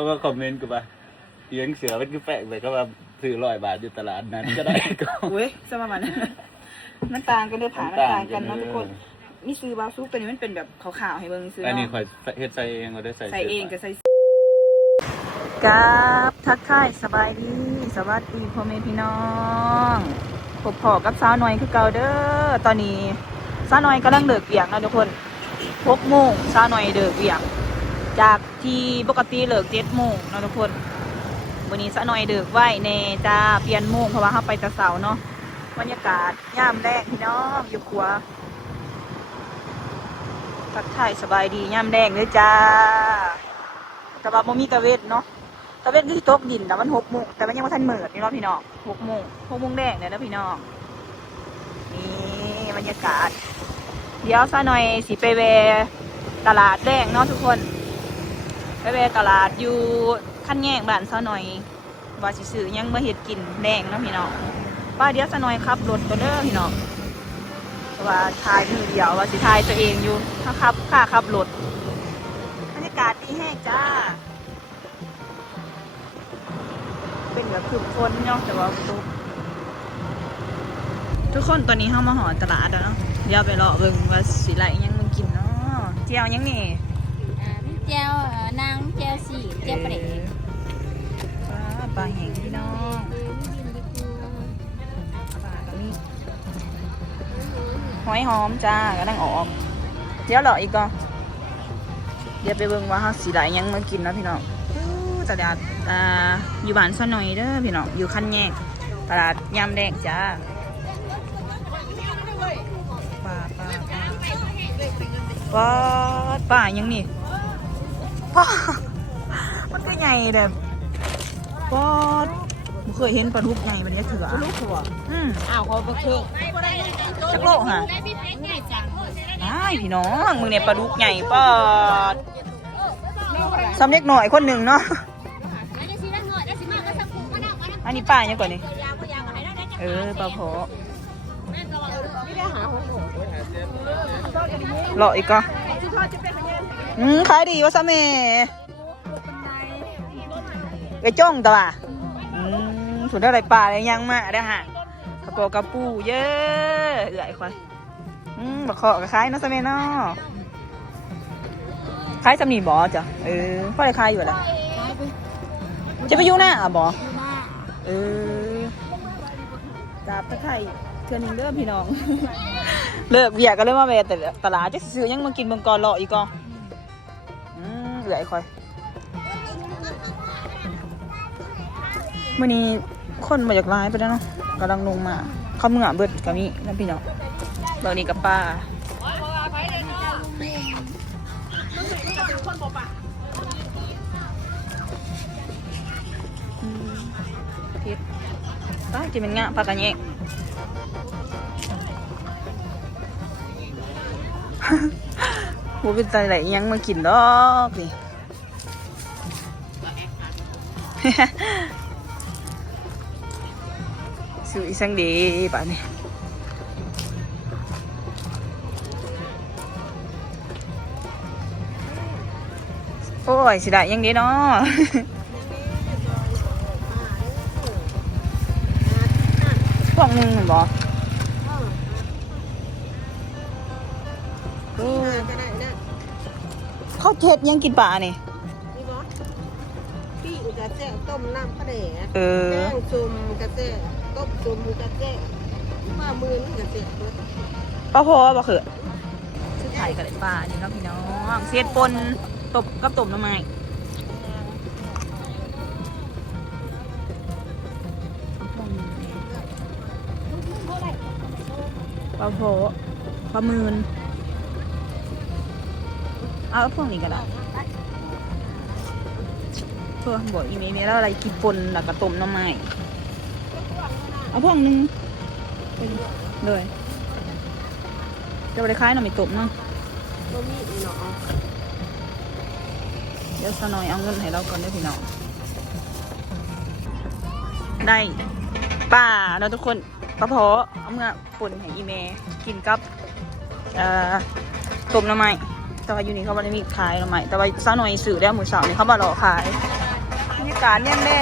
เขาก็คอมเมนต์กูป่ะเลี้ยงเสือมันคือแปลกไปก็ว่าซื้อ100 บาทอยู่ตลาดนั้นก็ได้ก็เว้ยสมัยนั้นมันต่างกันเด้อผ่ามันต่างกันเนาะทุกคนมีซื้อบาซุกตัวนี้มันเป็นแบบขาวๆให้เบิ่งซื้อ อันนี้ เนาะ ข่อยเฮ็ดใส่เองก็ได้ใส่ ใส่เองก็ใส่กับทักทายสบายดีสวัสดีพ่อแม่พี่น้องพบพอกับสาวน้อยคือเก่าเด้อตอนนี้สาวน้อยกำลังเลิกเวียกนะทุกคน6 โมงสาวน้อยเลิกเวียกจากที่ปกติเลิก7 โมงนะทุกคนวันนี้สาวน้อยเลิกไว้แน่จ้าเปลี่ยนโมงเพราะว่าเฮาไปแต่เช้าเนาะบรรยากาศยามแรกพี่น้องอยู่ครัวทักทายสบายดียามแรกเลยจ้าแต่ว่าบ่มีตะเวนเนาะตะเวนที่ตกดินแต่มัน6 โมงแต่มันยังบ่ทันมืดนี่เนาะพี่น้อง6 โมง6 โมงแดงเนี่ยนะพี่น้องนี่บรรยากาศเดี๋ยวซะหน่อยสิไปแวะตลาดแดงเนาะทุกคนไปแวะตลาดอยู่คันแยกบ้านซะหน่อยว่าสิซื้อยังมาเฮ็ดกินแดงเนาะพี่น้องป้าเดี๋ยวซะหน่อยขับรถก่อนเด้อพี่น้องว่าถ่ายมือเดียวว่าสิถ่ายตัวเองอยู่ถ้าขับรถบรรยากาศดีแห้งจ้าเป็นแบบคือฝนเนาะแต่ว่าทุกคนตอนนี้เข้ามาหอตลาดแล้วเนาะเดี๋ยวไปรอเบิ่งว่าสิไหลยังมึงกินเนาะเจียวยังนี่เจียวนางเจียวสีเจียวเปรย์ปลาแห้งพี่น้องปลาก็มีหอยหอมจ้ากำลังออกเดี๋ยวรออีกก่อนเดี๋ยวไปเบิ่งว่าเขาสิไหลยังมึงกินนะพี่น้องตลาดอยู่บ้านซะหน่อยเด้อพี่น้องอยู่คันแยกตลาดยามแดงจ้าป่ายังนี่ป่ามันก็ใหญ่แบบป่าไม่เคยเห็นปลาทุกใหญ่มันจะเถื่อลูกหัวอ้าวเขาไปเชื่อจักโลกฮะไอ้พี่น้องมึงเนี่ยปลาดุกใหญ่ป่าสำเร็จหน่อยคนหนึ่งเนาะอันนี้ป้าเนี่ยก่อนนี่ปลาโผหล่ออีกก็ขายดีวะซะแม่ไอ้จ้องตัวสุดอะไรป่าเลยยังมาได้ฮะกระโปกระปูเยอะเอื่อยควายบักขอกระคายเนาะซะแม่เนาะคล้ายสำนีบอจ้ะพ่อได้คายอยู่แล้วจะไปยุ่งหน้าบอจับตะไคร่เทือนหนึ่งเด้อพี่น้องเลิกเบียกันเลยมาแวะแต่ตลาดจะซื้อยังมากินเมืองกอนรออีกก็เหลือไอ้คอยมื่อนี้คนมาจากร้ายไปแล้วเนาะกำลังลงมาเข้าเมืองเบิดกับนี่นะพี่น้องเบานี้กับป้าพิษป้าจะเป็นงะปลากระเยงโหเป็นใจไหลยังมากินดอกนี่ซื้ออีสังดีป่ะนี่โอ้ยสิได้ยังดีเนาะพวกนึงเห็นบ่เขาเทศยังกินปลาเนี่ยพี่กระเจี๊ยต้มน้ำปลาแดกแป้งจุ่มกระเจี๊ยต้มจุ่มกระเจี๊ยป้ามือนี่กระเจี๊ยปลาโพปลาเขือชื่อไทยกับปลานี่ครับพี่น้องเศษปนตบกับต้มน้ำมันปลาโพปลามืนเอาพวกนี้กันละเพื่อบอกอีเมลแล้วอะไรกินปนแล้วก็ต้มน้ำมันเอาพวกนึงเลยจะไปคล้ายหน่อไม้ต้มเนาะเดี๋ยวสนอยเอาเงินให้เราก่อนด้วยพี่น้องได้ป้าเราทุกคนปลาโผเอาเมื่อป่นให้อีเมกินกับต้มน้ำมันแต่ว่าอยู่นี่เขาไม่ได้มีขายหรอกไหมแต่ว่าซาหน่อยสื่อได้หมูสาวนี่เขามาหลอกขาย บรรยากาศเนี่ยแม่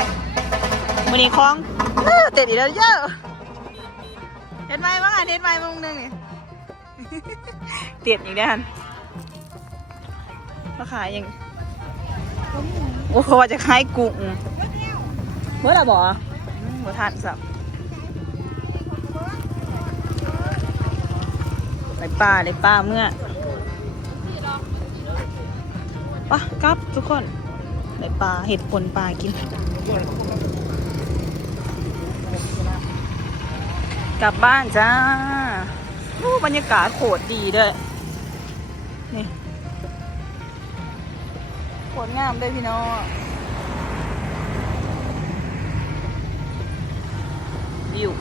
มื้อนี้ของเต็ดอีกแล้วเยอะเห็นไหมบ้างอ่ะเห็นไหมมึงนึงนี่ เต็ดอีกแล้วมาขายยังโอ้เขาว่าจะขายกุ้งเมื่อไหร่บอกบ่ทันสับในป่าเมื่อปะกลับทุกคนในป่าเห็ดผลปลากินกลับบ้านจ้าบรรยากาศโคตรดีด้วยนี่โคตรงามเลยพี่น้องวิว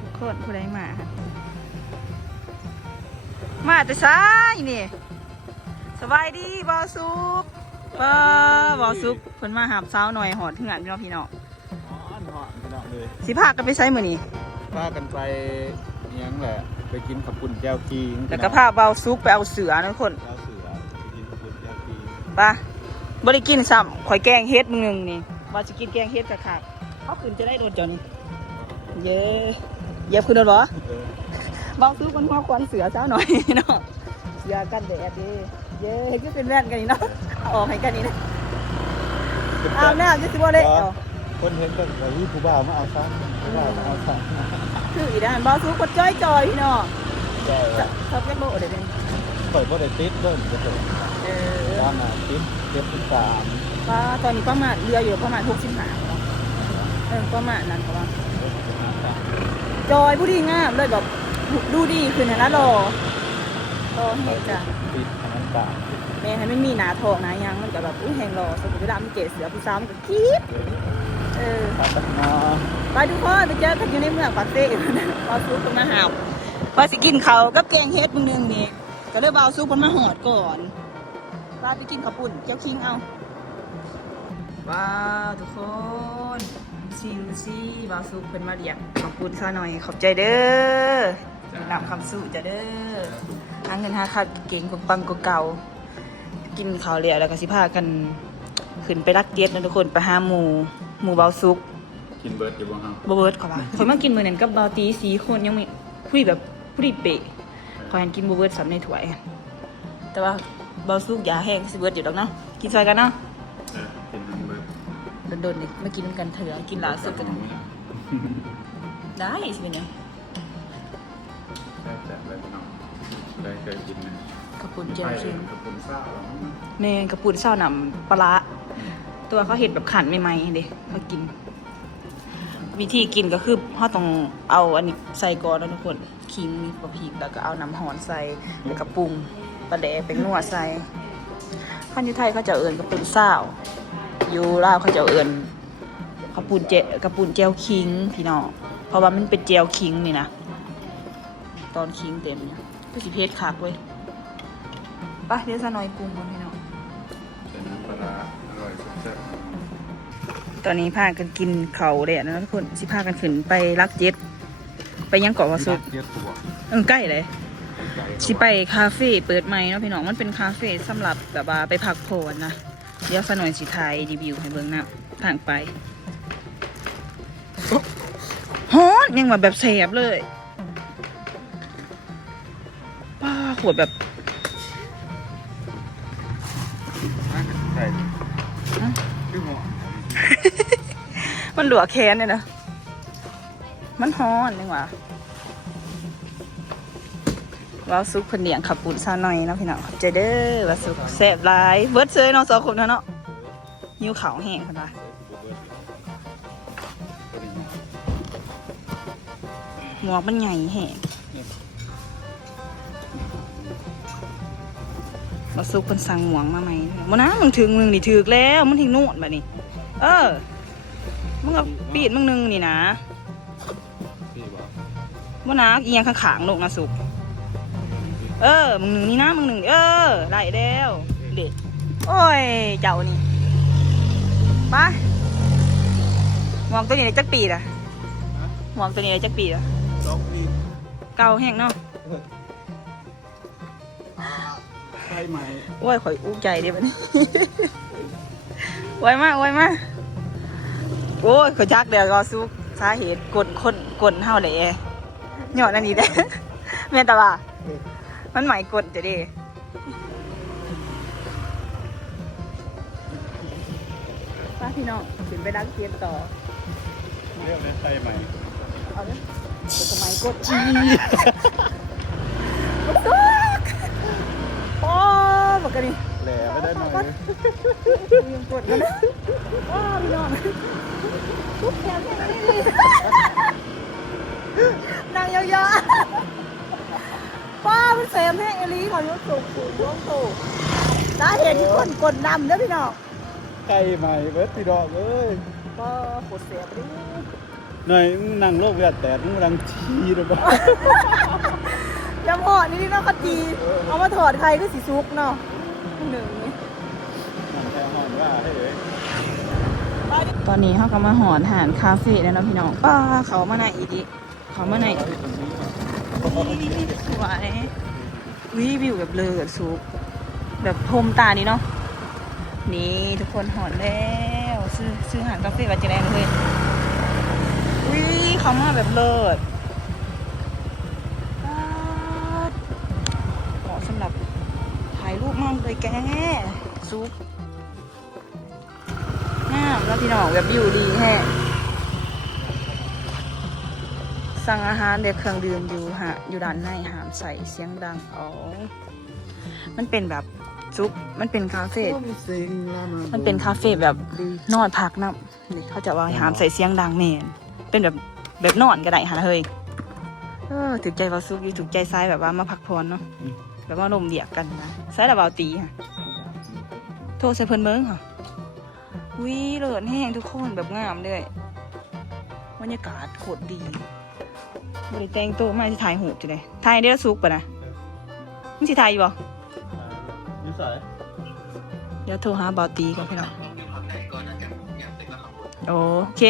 ทุกคนผู้ใดมาแต่ซ้ายนี่สบายดีบอซุปบอซุปเพิ่นมาหาบสาวหน่อยหอดถึงงานพี่น้องพี่น้องเลย สิพากันไปใช้มื้อนี้ พากันไปเลี้ยงแหละไปกินขับปุ่นแก้วกีง แล้วก็พาเบาซุปไปเอาเสือนะทุกคน แก้วเสือไปกินขับปุ่นแก้วกีง ไปบ่ได้กินซ้ำข่อยแกงเฮ็ดมื้อนึงนี่ว่าสิกินแกงเฮ็ดกะคักเอาขึ้นจะได้โดนเจ้านี่เย้เหยียบขึ้นโดนบ่เบาซุปมันหัวควันเสือซะหน่อยเนาะเสือกันแดดดิเย้ก็เป็นแว่นกันนี่เนาะเอาออกให้กันนี่นะเอาหน้าจะสิบ่ได้เอา คนเห็นก็แบบนี้ผู้บ่าวมาเอาซ้ำผู้บ่าวมาเอาซ้ำ คืออีด้านบอสู้กดจ้อยพี่น้อง ใช่ ชอบเล่นโบเดี๋ยวนี้ เปิดบ่ได้ติดเบิ้ลก็เปิดด้านหน้าติด73ว่าตอนนี้ประมาณเรืออยู่ประมาณ60 หาประมาณนั้นเพราะว่าจอยผู้ดีงามเลยแบบดูดีขึ้นนะรอเห็นจ้ะ ติดทางนั้นต่าง แม่ให้ไม่มีหนาทองนะยังมันก็แบบแหงรอสมมติเวลามันเกศเสือผู้ซ้ำก็กิ๊บปาตักมา ไปทุกคนไปเจอกันอยู่ในเมืองปาเต้บอสู้กันมาหาว่าสิกินเขากับแกงเฮ็ดมึงนึงนี่ก็เลยบอสู้กันมาหอดก่อนไปกินข้าวปุ้นเจ้าคิงเอาว้าวทุกคนซิวซี่บาวซุปเป็นมาเรียกขอบคุณซะหน่อยขอบใจเด้อนำคำสู้จะเด้อหาเงินหาค่าเก่งกว่าปังกว่าเก่ากินข้าวเรียแล้วก็สิพากันขึ้นไปรักเย็ดนะทุกคนไปหาหมูบาวซุป กินเบิร์ดอยู่บ้างครับ เบิร์ดขอบ่าคนมากินมื้อนั้นกับบาวตี4 คนยังไม่คุยแบบผู้ดีเป๊ะขอให้กินเบิร์ดสำในถ้วยแต่ว่าบาวซุปยาแห้งสิเบิร์ดอยู่ดอกเนาะกินซอยกันเนาะกินเบิร์ด โดนๆเนี่ยมากินกันเถอะกินหลาสุดกันได้สิเป็นยัง แซ่บเลยพี่น้องได้เคยกินไหม กระปุนเจียวชิม กระปุนซ่าหรอ แม่กระปุนเศร้าหนำปลาตัวเขาเห็ดแบบขันใหม่ๆเด้เขากิน วิธีกินก็คือเขาต้องเอาอันนี้ใส่ก่อนแล้วทุกคนขิงมีปลาพริกแล้วก็เอาน้ำหอนใส่แล้วก็ปรุงปลาแดกเป็นนัวใส่ข้าวยุไทยเขาจะเอิญกระปุนเศร้าอยู่ลาวเขาจะเอิญกระปุนเจียวคิงพี่น้องเพราะว่ามันเป็นเจียวคิงนี่นะตอนคิงเต็มเนี่ยก็สิเพชรคักเว้ยไปเดี๋ยวซะหน่อยปรุงก่อนพี่น้อง เป็นน้ำปลาอร่อยแซ่บ ตอนนี้พากันกินเขาเด็ดนะทุกคนสิพากันขึ้นไปรักเจ็ดไปยังเกาะวาสุด เยอะตัว ใกล้เลยสิไปคาเฟ่เปิดใหม่เนาะพี่น้องมันเป็นคาเฟ่สำหรับแบบว่าไปพักผ่อนนะเดี๋ยวสหน่อยสิถ่ายรีวิวให้เบิ่งนะทางไปฮอนยังแบบแสบเลยป้าขวดแบบ ใช่คือหมอ มันหลัวแค้นเลยนะมันฮอนนึงว่ะว้าวซุปคนเดียงขับปุ่นซาหน่อยนะพี่น้องเจเด้อว้าวซุปแซ่บหลายเบิร์ดเซยน้องสองคนเนาะยิ้วขาวแห้งคนละหมวกมันใหญ่แห้งว้าวซุปคนสั่งหมวกมาไหมมันนะมึงถึงมึงนี่ถึกแล้วมันทิ้งนู่นแบบนี้มึงกับปีดมึงนึงนี่นะมันนะอีกอย่างข้างๆลงนะซุปมึงหนึ่งนี่นะมึงหนึ่งได้แล้วเด็ดโอ้ยเจ้านี่ไปหมวกตัวนี้ได้จักปีละหมวกตัวนี้ได้จักปีละ2 ปี เก่าแห้งเนาะ ช่ไหม โอ้ยข่อยอู้ใจเด้บัดนี้ ไวมากโอ้ยข่อยจักเดี๋ยวก็ซุกสาเหตุกดเฮาได้ย้อนอันนี้ได้ แม่นตาว่ามันหมายกดจะเด้ป้าพี่น้องขึ้นไปดักเทียนต่อ เรียกได้ใช่ไหม เอาเลยกดสมัยกดจีโอ้บอกกันดิ แหล่ไม่ได้หน่อย ยังกดกันนะว้าพี่น้องทุกแถวแค่นี้เลยนางยาวๆป้าเป็นเสมแห้งอลีของยกสูงยกสูงสาเหตุที่คนกดนำเด้อพี่น้อง ใช่ไหมเบิร์ดพี่ดอกเอ้ย ป้ากดเสียบดิ หน่อยมึงนั่งโลกเลือดแตกมึงนั่งชี้เลยบ้า ยำห่อนี่เนาะก็ดีเอามาถอดใครด้วยสีซุกเนาะหนึ่งนี่ นั่งแถวหอนว่าให้เลย ตอนนี้เขาก็มาหอนหานคาเฟ่แล้วเนาะพี่น้องป้าเขามาไหนอีกดิเขามาไหนสวยวิวแบบเลอซุกแบบพรมตานี่เนาะนี่ทุกคนหอนแล้วซื้ออาหารคาเฟ่มาจะแรงเลยเขามาแบบเลิศเหมาะสำหรับถ่ายรูปมากเลยแกซุปงามแล้วพี่น้องแบบวิวดีแฮะสั่งอาหารเด็กเครื่องดื่มอยู่ด้านในหามใส่เสียงดังมันเป็นแบบซุปมันเป็นคาเฟ่มันเป็นคาเฟ่แบบนอนพักนะนี่เขาจะว่าหามใส่เสียงดังเมนเป็นแบบนอนก็ได้ฮะเฮ้ยถูกใจวาซุกอยู่ถูกใจซ้ายแบบว่ามาพักผ่อนเนาะแบบว่าลมเดียกกันนะซ้ายระเบาตีค่ะโทรใส่เพิ่นเบิ้งค่ะวิเลิศแห้งทุกคนแบบงามเลยบรรยากาศโคตรดีบริแต่งโต๊ะไม่จะถ่ายหูจะได้ถ่ายได้แล้วซุกปะนะมึงสิถ่ายอยู่บ่ นิสัย เดี๋ยวโทรหาเบาตีก่อนพี่น้องโอเค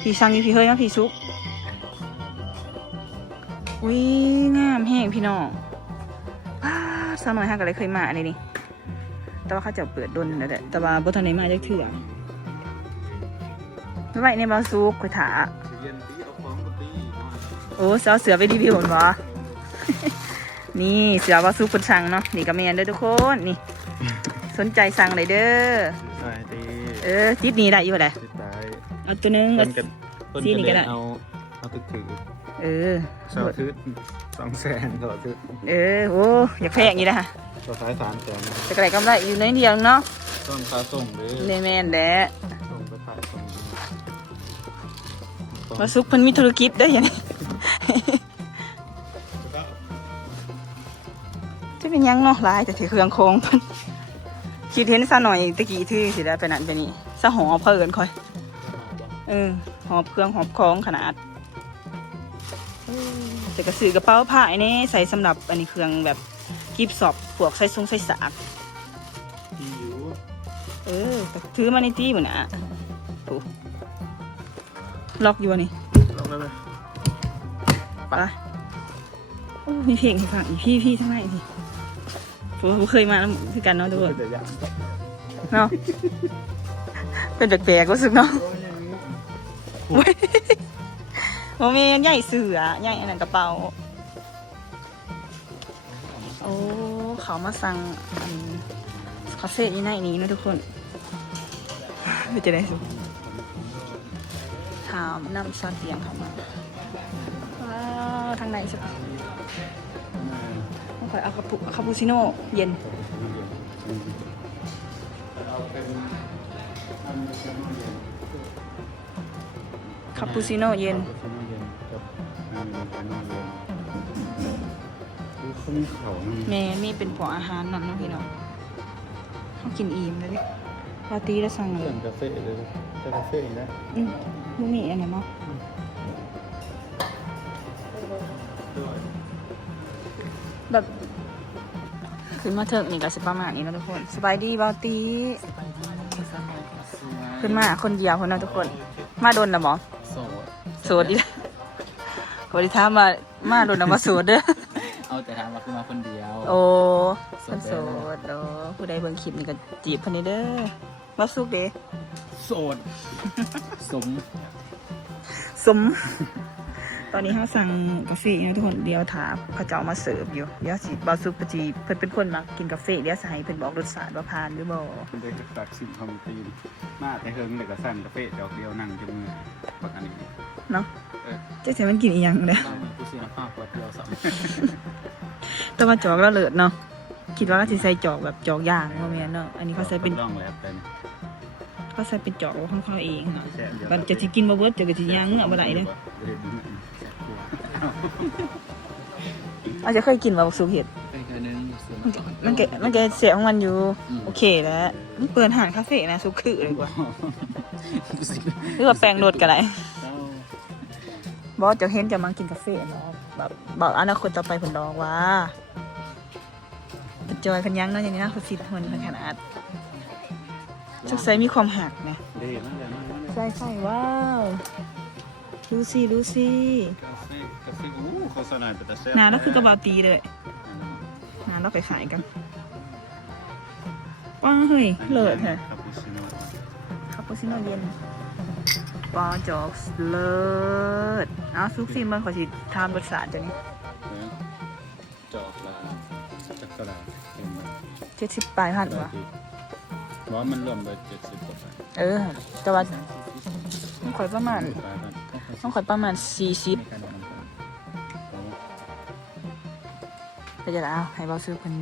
พี่สั่งอยู่พี่เฮ้ยนะพี่ซุกอุ้ยงามแห้งพี่น้องว้าสมัยฮักอะไรเคยมาเลยนี่แต่ว่าเขาจะเปิดดนแล้วแหละแต่ว่าบทันไหนมาจากเถื่อนไม่ไหวในบาซุกคุยถาโอ้เสือไปรีวิวหมดวะ นี่เสือบาซุกคนสั่งเนาะนี่กับเมียนเด้อทุกคนนี่สนใจสั่งเลยเด้อ ใช่ดี ทิปนี้ได้อยู่แหละ ติดใจ เอาตัวนึง ซีนี่ก็ได้ เอาตึกถือ สาวทืด 200,000ต่อถือ โอ้อยากแพงอย่างนี้นะ ต่อท้าย300,000 จะกระไรกำไรอยู่ในเดียวเนาะ ต้นค่าส่งเลย ในแมนแหละ ส่งไปขายส่ง มาซุกเพิ่นมีธุรกิจได้อยังไงจะเป็นยังเนาะหลายแต่ถือเครื่องโค้งเพิ่นคิดเห็นซะหน่อยตะกี้ที่สิได้ไปนั่นไปนี่ซะหอเพิ่นค่อยหอบเครื่องหอบของขนาดแต่กระสือกระเป๋าผ้าไอ้นี่ใส่สำหรับอันนี้เครื่องแบบกิบสอบพวกใส่ทรงใส่สาก ที่อยู่ แต่ถือมาในที่เหมือนอ่ะโอ้ล็อกอยู่วะนี่ ลองได้ไหม ไปโอ้มีเพลงให้ฟังอีกพี่ทั้งนั้นอีกผมเคยมาแล้วคือกันเนาะทุกคน เดี๋ยวอย่าง เนาะเป็นแปลกๆรู้สึกเนาะโมเมนใหญ่เสือใหญ่อันนั้นกระเป๋าโอ้เขามาสั่งคาเฟ่ที่ไหนนี้นะทุกคนไม่จะได้สุถามนำซอสเสียงเขามาว้าวทางไหนสุดต้องคอยเอาคาปูชิโน่เย็นคาปูชิโน่เย็นเขามีเขา แม่มีเป็นพวกอาหารนั่นเนาะพี่น้องเขากินอิ่มเลยดิปาร์ตี้แล้วสั่งเล เรื่ ย องกาแฟเลยจะกาแฟอีกนะ ลูกมีอันไหนมั้งแบบขึ้นมาเถิงนี่ก็สิประมาณนี้นะทุกคนสบายดีบาร์ตี้ขึ้นมาคนเดียวคนนั้นทุกคนมาโดนนะหมอโสดดิบริท้ามาโดนนะมาโสดเด้อ เอาแต่ถามว่าคือมาคนเดียว โอ้เพิ่นโสดโอ้ผู้ใดเบิ่งคลิปนี่ก็จีบเพิ่นนี่เด้อบ่สุกเด้ โสดสม สม ตอนนี้เราสั่งกาแฟนะทุกคนเดี๋ยวถามเขาจะเอามาเสิร์ฟอยู่เดี๋ยวสิบ่สุกปจีเพิ่นเป็นคนมักกินกาแฟเดี๋ยวสิให้เพิ่นบอกรสชาติว่าผ่านหรือบ่ มันได้ตักสินคอมมิตีนมาแต่เฮิงเลยก็สั่งกาแฟดอกเดียวนั่งจมือบักอันนี้ เนาะจะใส่มันกินอีหยังเด้อ กูซื้อน้ำผ้าขวดเดียวสั่ง แต่ว่าจอกแล้วเลิศเนาะคิดว่าก็สิใส่จอกแบบจอกย่างบ่แม่นเนาะอันนี้เขาใส่เป็น ร่องแล้วเป็น เขาใส่เป็นจอกของเขาเองเนาะมันจะสิกินบ่เบิดจะก็สิย่างเนื้อบ่ได้เด้ออาจจะเคยกินบ่บักสุกเห็ด เป็นแค่นึง มันแกเสียของมันอยู่โอเคแล้วมันเปิดร้านคาเฟ่นะสุกคือเลยกว่าหรือว่าแปลงรถก็ได้บอกจะเห็นจะมากินกาแฟเนาะแบบบอกอนาคตต่อไปผลดอกว่าเป็นจอยพันยังเนาะอย่างนี้นะคือฟิตหุ่นพันขนาดชุกใส่มีความหักนะ เด้มากเลย ใส่ว้าวดูสิกาแฟอู้โฆษณาเป็นตาแซ่บ นาแล้วคือกระเป๋าตีเลยนาเราไปขายกันว้าเฮ้ยเลิศแท้ คาปูชิโน่ คาปูชิโน่เย็นปอจอกเลิศเอาซุกซิมันขอสิทานรสชาติจ้ะนี่ จอกลาจักรลาเห็นไหม 70ปลายพันวะ ว่ามันรวมไป70กว่า เออแต่ว่าต้องข่อยประมาณ40ก็จะเอาให้เบาซื้อคน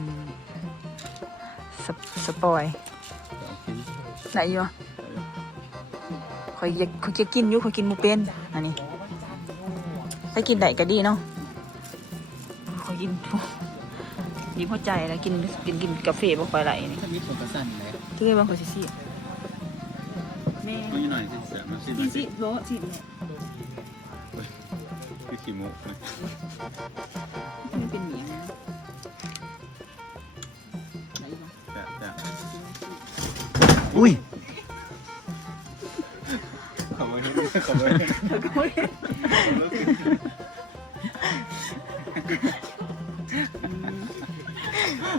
สปอยไหนอยู่ข่อยจะกินอยู่ข่อยกินหมูเป็นอันนี้ถ้ากินได้ก็ดีเนาะข่อยกินดีพอใจแล้วกินกาแฟบ่ค่อยไหลนี่ ถ้ามีคนกระสั่นเลย ที่ได้บางคนสิแม่ ไม่หน่อยสิเสียมาสิ สิโลสิเนี่ย คือขี้มุกนะ มันเป็นเหมียงนะไหนบ้าง แต่ อุ้ย ขโมยขโมย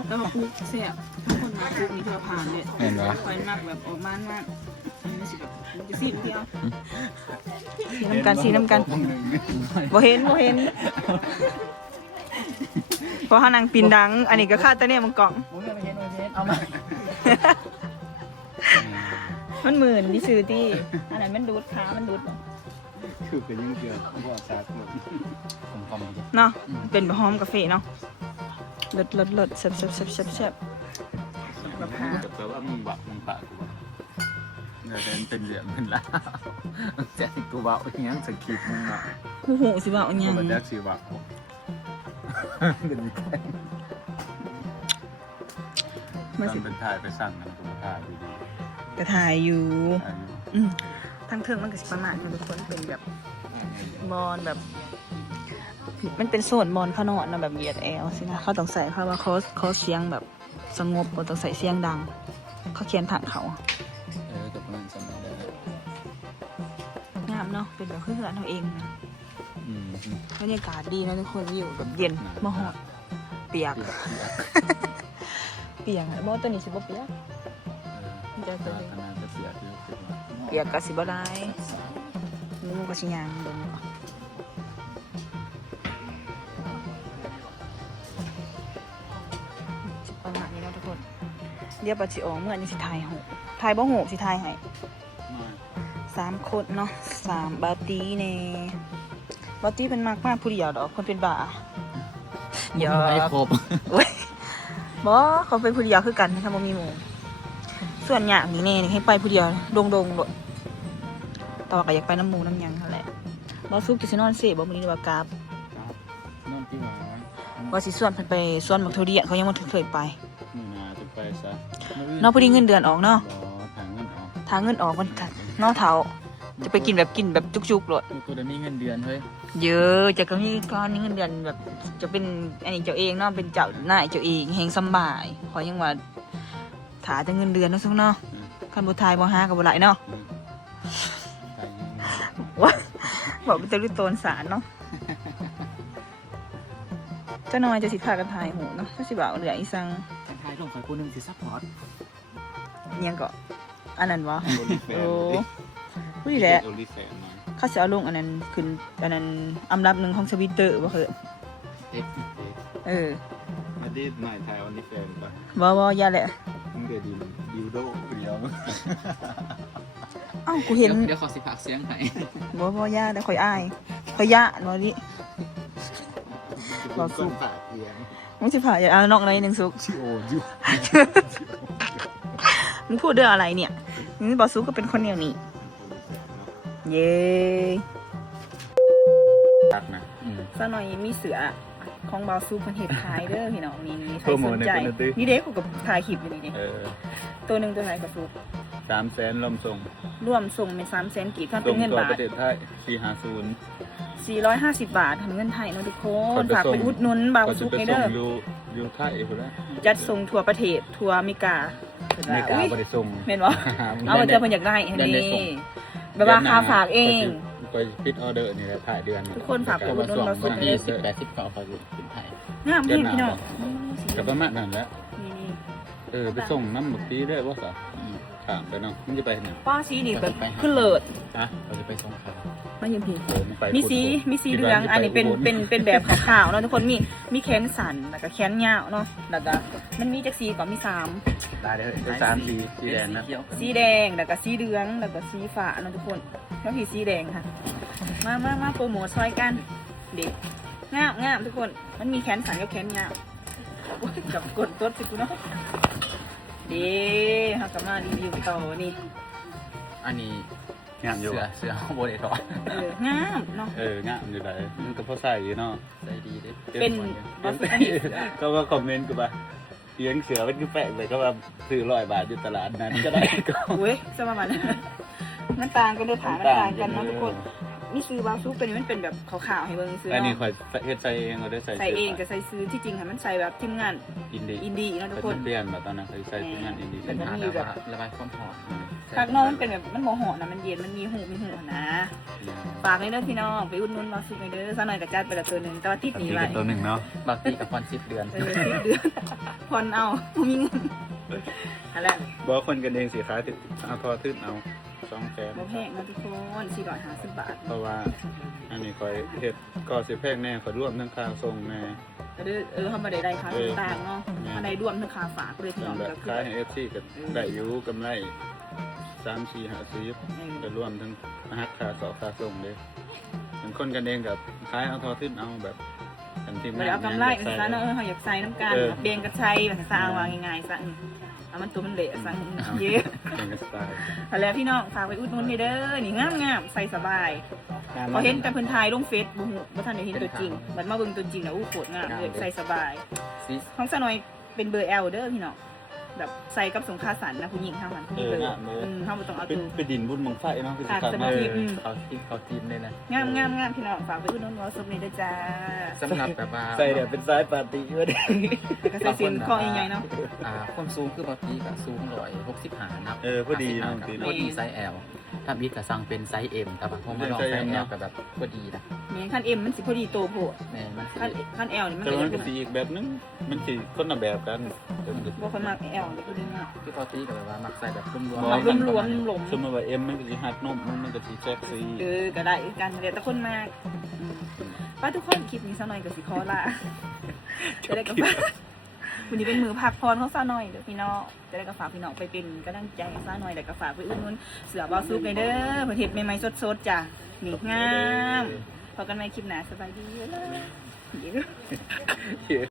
แล้วมาปลูกเสียทุกคนมาปลูกมีเธอผ่านเนี่ย เห็นปะ คอยมากแบบออกมามากไม่ใช่แบบจะซีดเดียวสีน้ำกันบ่เห็นเพราะเขานางปีนดัง อันนี้ก็คาดแต่เนี่ยมันกล่อง เอามา มันหมื่นที่ซื้อที่อันนั้นมันดูดขามันดูด คือเป็นยังเกือบว่าซาหมดผม เนาะเป็นบะหอมกาแฟเนาะเลิศแซ่บแบบหา แปลว่ามึงบักมึงปะกูเดี๋ยวเป็นเหลี่ยมเป็นละแจ็คกูบักอย่างนั้นสกิปมึงอ่ะ หูสิว่าเอาหยัง มันแจ็คสิบักเป็นแค่ มาสิ เป็นถ่ายไปสั่งกันกูถ่ายดี กระถ่ายอยู่ ๆอายุ ทั้งเทิงมันก็สิประมาณนี้ทุกคนเป็นแบบบอลแบบ มันเป็นโซนบอลเขานอนนะแบบเหยียดแอลสินะเขาต้องใส่เขาว่าเขาเสียงแบบสงบต้องใส่เสียงดังเขาเขียนผ่านเขา กับมันสมัยได้ งามเนาะเป็นแบบเพื่อนเราเองนะบรรยากาศดีนะทุกคนอยู่แบบเย็นมหอดเปียกเปียกอะบอกตัวนี้สิบ่เปียกจะตัวนี้ ขนาดจะเสียที่ เปียกก็สิบ่ได้มูก็สิยางเบิ่งก่อนประมาณนี้เนาะทุกคนเดี๋ยวปัจจิออกเมื่อนี้สิถ่ายหูถ่ายบ่หูสิถ่ายให้3 คนเนาะ3บาตีเน่บาตีเป็นมากผู้เดียวดอกคนเป็นบ้าอย่า ไม่ครบ เว้ยบ่เขาเป็นผู้เดียวคือกันถ้าบ่มีหมู่ส่วนใหญ่นี่แน่นี่ให้ไปผู้เดียวโดงโดดแต่ว่าก็อยากไปน้ำหมูน้ำหยังนั่นแหละบ่ซุกจะสินอนเสบ่มื้อนี้ว่ากราบ นอนที่หมา ว่าสิส่วนเพิ่นไปส่วนมักทุเรียนเขายังบ่เคยไป นี่นาจะไปซะ เนาะพอดีเงินเดือนออกเนาะ ทางเงินออก ทางเงินออกมันเนาะเฒ่าจะไปกินแบบจุกๆโลด กูจะมีเงินเดือนเฮ้ย เยอะจะก็มีก้อนเงินเดือนแบบจะเป็นอันนี้เจ้าเองเนาะเป็นเจ้านายเจ้าเองแฮงสำบายขอยังว่าถาแต่เงินเดือนเนาะซุกเนาะคันบ่ทายบ่หาก็บ่ไหลเนาะว่าบอกเป็นตะลุโตนสารเนาะ จะน้อยจะสิพากันถ่ายหูเนาะจะสิบ่าวเหลืออีสัง แต่ท้ายลงคอยกูนึงสิซัพพอร์ต เนียงก็อันนั้นวะ โอลิแฟน โอ้ผู้ดีแหละ โอลิแฟนมา เขาจะเอาลงอันนั้นขึ้นอันนั้นอันดับหนึ่งของทวิตเตอร์ว่าคือ เอ็ก เออ มาดิหน่อยถ่ายโอลิแฟนปะ บ่อย่าแหละ มึงเดือดินดิวโดเดียว เอ้ากูเห็น เดี๋ยวขอสิพักเสียงให้ บ่ย่าแต่ข่อยอายข่อยยะบ่ดิ เราสู้ปากเสียง มึงสิพาอย่าเอานอกในหนึ่งสุก ชิโอยู มึงพูดเรื่องอะไรเนี่ยนี่บ่ซุกก็เป็นคนแนวนี้เย้ ตักนะ ซะหน่อยมีเสือของบ่ซุกเพิ่นเฮ็ดขายเด้อพี่น้องนี่ใคร โปรโม ส ท น ใน ใจ เป็นตื้อ นี่เด้กูกับถ่ายคลิปอยู่นี่ดิ เออ ตัวหนึงตัวไหนก็ซุก 300,000ลมส่ง รวมส่งเป็น300,000กีบถ้า ส่ เป็น ง เงิน ตัว บา ป ท ระเทศไทย450 450 บาททำเงินไทยเนาะทุกค เขา น จะ ฝาก ส่ง ไปอุดหนุนบ่าว ก็จะ ซุก ไป ให้ ส่ เด้ ง อ อยู่ไทยพุ่นละ จัดส่งทั่วประเทศทั่วอเมริกา อเมริกาบ่ได้ส่ง แม่นบ่เอามาเจอเพิ่นอยากได้อัน ได้ นี้ ส่ง แบบว่าค่าฝากเอง ก็ปิดออเดอร์นี่แหละถ่ายเดือน ทุกคนฝากไปอุดหนุนเราสุดเลย 20-80เขาอยู่เป็นไทย งามดีพี่น้อง ก็ประมาณนั้นแหละ นี่ ไปส่งน้ำหมึกตีด้วยว่าสะถามไปเนาะมึงจะไปไหน ป้าสีนี่ก็ขึ้นเลิศ ฮะเราจะไปส่งเขา มายืมพี่ โอ้มันไป มีสีเหลืองอันนี้เป็นแบบขาวๆเนาะทุกคนมีแขนสั้นแล้วก็แขนยาวเนาะแล้วก็มันมีจักสีก็มี3 ได้เลยเป็น3สีแดงนะ สีแดงแล้วก็สีเหลืองแล้วก็สีฟ้าเนาะทุกคนแล้วพี่สีแดงค่ะมาโปรโมทซอยกันเด็กงามทุกคนมันมีแขนสั้นกับแขนยาวโอ้ยกับกดสิกูเนาะเด้เฮาก็มารีวิวต่อนี่ อันนี้งามอยู่เสือโบเดทอ งามเนาะ งามอยู่ไหนมันก็พอใส่อยู่เนาะใส่ดีเด้ เป็นบอสอันนี้ ก็ว่าคอมเมนต์กูป่ะเลี้ยงเสือเป็นคือแปลกเลยก็ว่าซื้อ100 บาทอยู่ตลาดนั้นก็ได้ก็ อุ้ยสมามันมันต่างกันด้วยผ่ามันต่างกันเนาะทุกคนมีซื้อบาซุกตัวนี้มันเป็นแบบขาวๆให้เบิ่งซื้อ อันนี้ เนาะ คอยเฮ็ดใส่เองเราได้ใส่ ใส่เองกับใส่ซื้อที่จริงค่ะมันใส่แบบทีมงาน อินดี้ อินดี้เนาะทุกคน เปลี่ยนแบบตอนนั้นเคยใส่ทีมงานอินดี้ เป็นมันมีแบบ ระบายความหอม ข้างนอกมันเป็นแบบมันบ่หอมนะมันเย็นมันมีหูนะฝากเลยเด้อพี่น้องไปอุดหนุนบาซุกเด้อซะหน่อยกับจัดไปละตัวนึงแต่ว่าติดหนีไว้ ตัวหนึ่งเนาะบางทีกับผ่อน10 เดือน 10 เดือนผ่อนเอาบ่มีเงินอะไร บอกคนกันเองสิค้าถึงเอาทอทึ่นเอา2แสน บ่แพงนะทุกคน450 บาท เพราะว่าอันนี้คอยเฮ็ดก็สิแพงแน่ขอยรวมทั้งค่าส่งแน่ ก็เด้อเขามาได้ค่าต่างๆเนาะมาได้รวมทั้งค่าฝากเลยพี่น้อง แบบ ก็คือ ขายให้ FC ก็ได้อยู่กำไร3-4-50ก็รวมทั้งหักค่าสอบค่าส่งเด้เป็นคนกันเองกับขายเอาทอทึ่นเอาแบบกันทีม บ่ได้เอากำไรซะเนาะเขาอยากใส่น้ำกันเบงกระชัยแบบซาวางง่ายๆซะเอามันตัวมันเละซะเยอะ เป็นสไตล์ แล้วพี่น้องฝากไปอุดหนุนให้เด้อนี่งามๆใส่สบายพอเห็นแต่เพิ่นถ่ายลงเฟซบ่ทันได้เห็นตัวจริงบัดมาเบิ่งตัวจริงแล้วโคตรงามเลยใส่สบายของซะหน่อยเป็นเบอร์ L เด้อพี่น้องแบบใส่กับสงขาสันนะผู้หญิงเท่านั้นผู้หญิงเบอร์เฮาบ่ต้องเอา เป็น ตัว เป็นดินบุญบังไฟเนาะคือสิครับเขาทีมเลยนะ งามพี่น้องฝากไปอุดหนุนวอซุปนี่ด้วยจ้า สำหรับแบบว่า ใส่เดี๋ยวเป็นสายปาร์ตี้ด้วย ก็ใส่เสียงคอใหญ่ๆเนาะ ความสูงคือบางทีก็สูง165นับ พอดี 55 เนาะ กับพอดีไซส์ L ถ้าบิ๊กก็สั่งเป็นไซส์ M แต่บางคนมาลองไซส์ L ก็แบบพอดีนะ แม่คัน M มันสิพอดีโตโพด แม่มันสิ คัน L นี่มัน แต่ ก็ มั ยั น ง ก็สีอีกแบบนึงมันสีคนละแบบกัน บ่ค่อยมัก L นี่คือมาก คือพอดีก็แบบว่ามักใส่แบบรวม มักรวมๆหลง สมมติว่าเอ็มมันก็สีฮัดนมมันก็สีแซ็กซี่ ก็ได้กันเดี๋ยวแต่คนมากป้าทุกคนคลิปนี้ซะหน่อยก็สิขอละจะได้กับวันนี้เป็นมือพักพรของซะหน่อยเด้อพี่น้องจะได้กับฝากพี่น้องไปเป็นกำลังใจให้ซะหน่อยแล้วก็ฝากไปอุดหนุนเสือบอซุกเลยเด้อเพิ่นเฮ็ดใหม่ๆสดๆจ้ะนี่งามพอกันใหม่คลิปหน้าสบายดีเด้อ